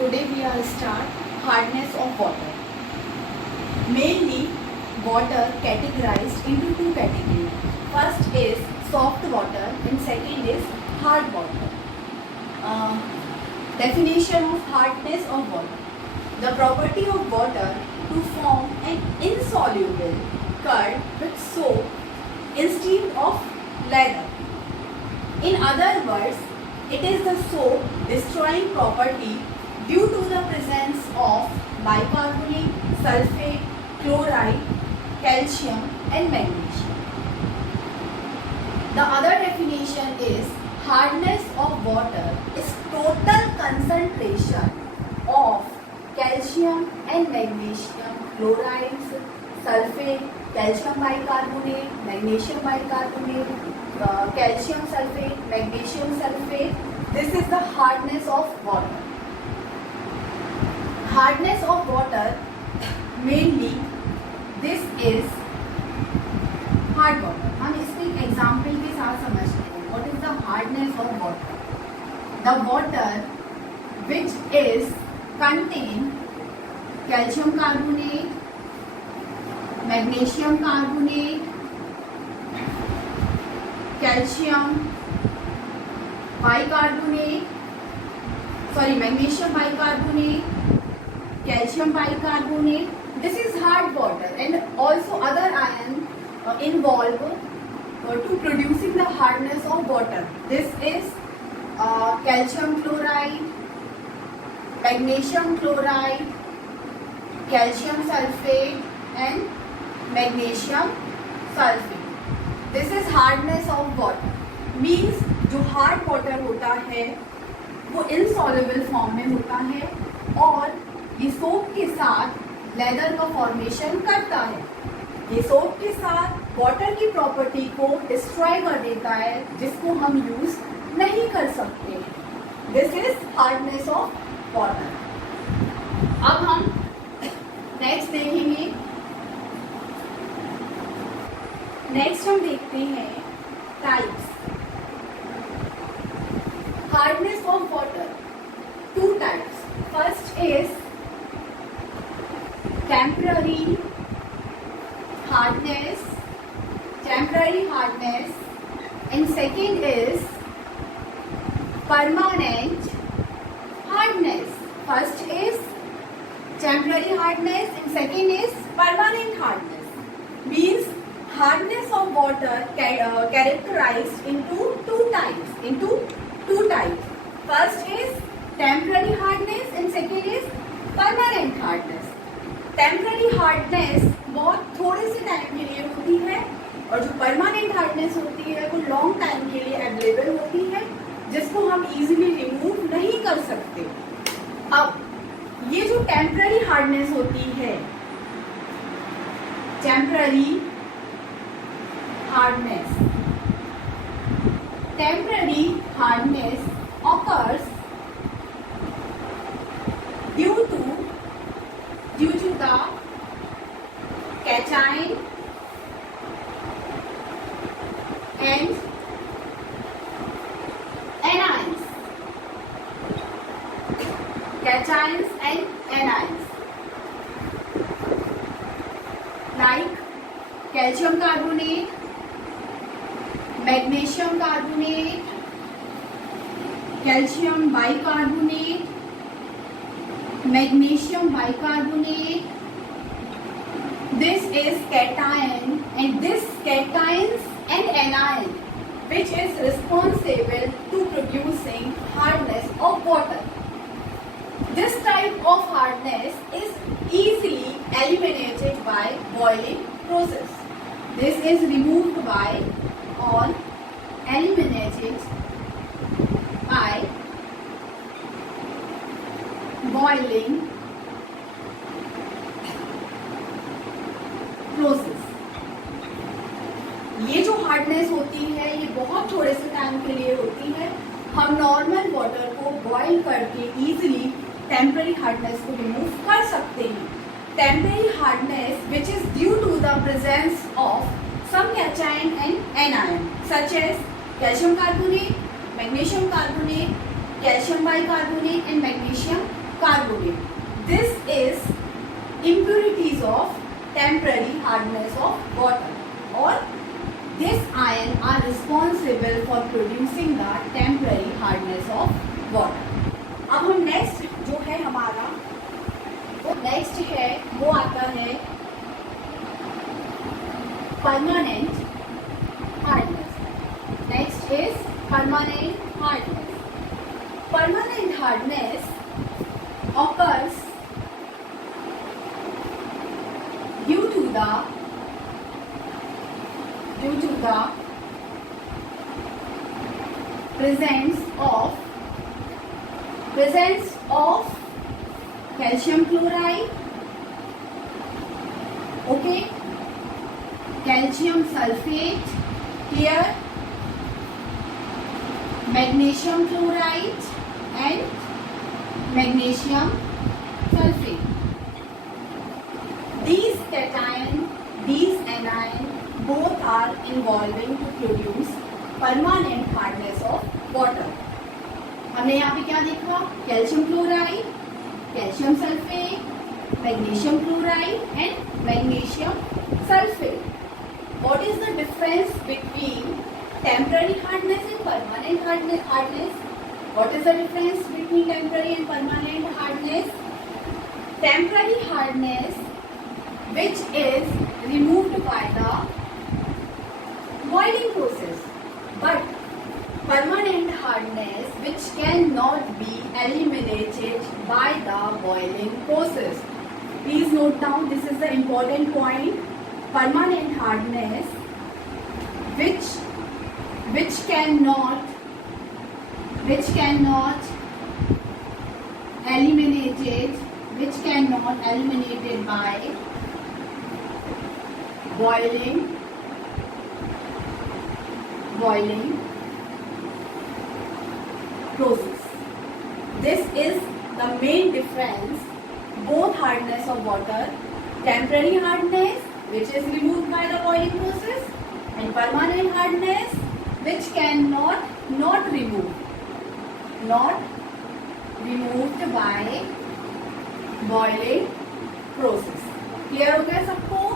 Today we are start hardness of water. Mainly water categorized into two categories. First is soft water and second is hard water. Definition of hardness of water. The property of water to form an insoluble curd with soap instead of leather. In other words, it is the soap destroying property due to the presence of bicarbonate, sulfate, chloride, calcium and magnesium. The other definition is hardness of water is total concentration of calcium and magnesium chlorides, sulfate, calcium bicarbonate, magnesium bicarbonate, calcium sulfate, magnesium sulfate. This is the hardness of water. Hardness of water, mainly this is hard water. हम इसको एक example के साथ समझते हैं. What is the hardness of water? The water which is contain calcium carbonate, magnesium carbonate, calcium bicarbonate, magnesium bicarbonate, calcium bicarbonate. This is hard water, and also other ions involved to producing the hardness of water. This is calcium chloride, magnesium chloride, calcium sulfate and magnesium sulfate. This is hardness of water. Means जो hard water होता है वो insoluble form में होता है और ये soap के साथ लेदर का फॉर्मेशन करता है. ये सोप के साथ वाटर की प्रॉपर्टी को डिस्ट्रॉय कर देता है जिसको हम यूज नहीं कर सकते. This is hardness of water. अब हम नेक्स्ट देखेंगे. नेक्स्ट हम देखते हैं types. Hardness of water, two types. First is temporary hardness and second is permanent hardness. First is temporary hardness and second is permanent hardness. Means hardness of water characterized into two types. First is temporary hardness and second is permanent hardness. Temporary hardness बहुत थोड़े से time के लिए होती है और जो permanent hardness होती है वो लॉन्ग टाइम के लिए अवेलेबल होती है जिसको हम इजीली रिमूव नहीं कर सकते. अब ये जो टेम्पररी हार्डनेस होती है, temporary hardness occurs due to the cation and anions. Cations and anions like calcium carbonate, magnesium carbonate, calcium bicarbonate, magnesium bicarbonate. This is cation, and this cations and anion which is responsible to producing hardness of water. This type of hardness is easily eliminated by boiling process. This is removed by or eliminated by boiling process. ये जो hardness होती है ये बहुत थोड़े से time के लिए होती है. हम नॉर्मल वाटर को बॉईल करके इजीली टेम्पररी हार्डनेस को रिमूव कर सकते हैं. Temporary hardness which is due to the presence of some cation and anion such as calcium carbonate, magnesium carbonate, calcium bicarbonate and magnesium carbonate. This is impurities of temporary hardness of water, or this ion are responsible for producing the temporary hardness of water. अब हम next जो है हमारा वो next है वो आता है permanent hardness. Next is permanent hardness. Permanent hardness occurs due to the presence of calcium chloride, okay, calcium sulfate here, magnesium chloride and magnesium sulfate. These cation, these anion both are involving to produce permanent hardness of water. हमने यहाँ पे क्या देखा? Calcium chloride, calcium sulphate, magnesium chloride and magnesium sulphate. What is the difference between temporary hardness and permanent hardness? What is the difference between temporary and permanent hardness? Temporary hardness, which is removed by the boiling process, but permanent hardness which cannot be eliminated by the boiling process. Please note down, this is the important point. Permanent hardness which cannot eliminated by boiling process. This is the main difference. Both hardness of water, temporary hardness which is removed by the boiling process, and permanent hardness which cannot not removed by boiling process. Clear हो गया सबको?